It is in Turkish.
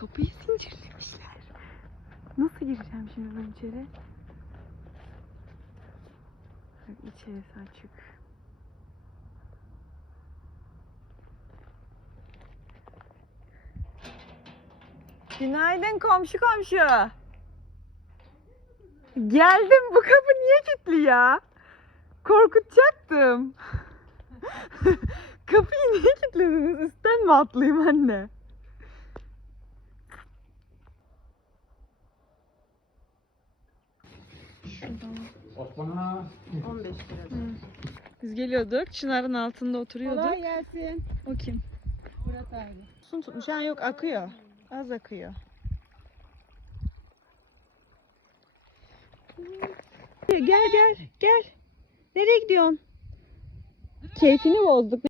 Kapıyı zincirlemişler. Nasıl gireceğim şimdi ben içeri? Bak, İçerisi açık. Günaydın komşu komşu. Geldim. Bu kapı niye kilitli ya? Korkutacaktım. Kapıyı niye kilitlediniz? Üstten mi atlayayım anne? Osman'a 15 lira. Biz geliyorduk. Çınarın altında oturuyorduk. Kolay gelsin. O kim? Murat abi. Su tutmuş. Ha yok, akıyor. Az akıyor. Gel gel gel. Nereye gidiyorsun? Keyfini bozduk.